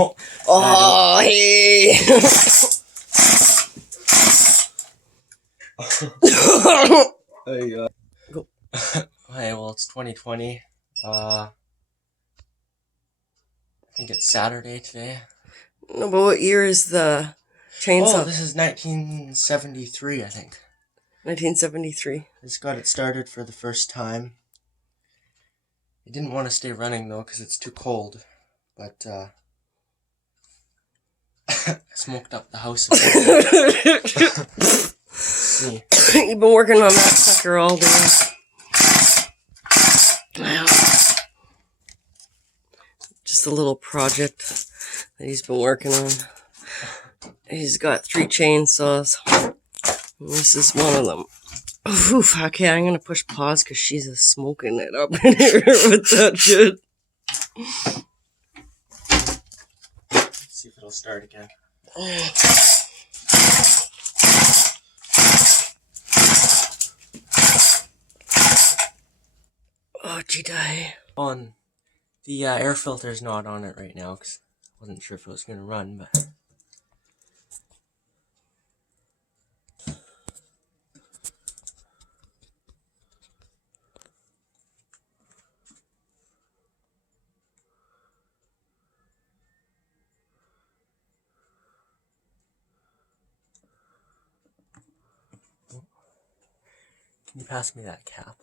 Oh, hey. Hey, Go. Hey, well, it's 2020. I think it's Saturday today. No, but what year is the chainsaw? Oh, this is 1973, I think. 1973. I just got it started for the first time. I didn't want to stay running, though, because it's too cold. But, I smoked up the house a bit. Let's see. You've been working on that sucker all day. Wow. Just a little project that he's been working on. He's got 3 chainsaws. And this is one of them. Oof, okay, I'm gonna push pause because she's smoking it up in here with that shit. Let's see if it'll start again. Oh, Jedi. On the air filter's not on it right now because I wasn't sure if it was going to run, but can you pass me that cap?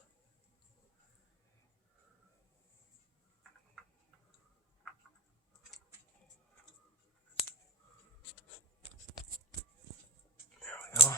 There we go.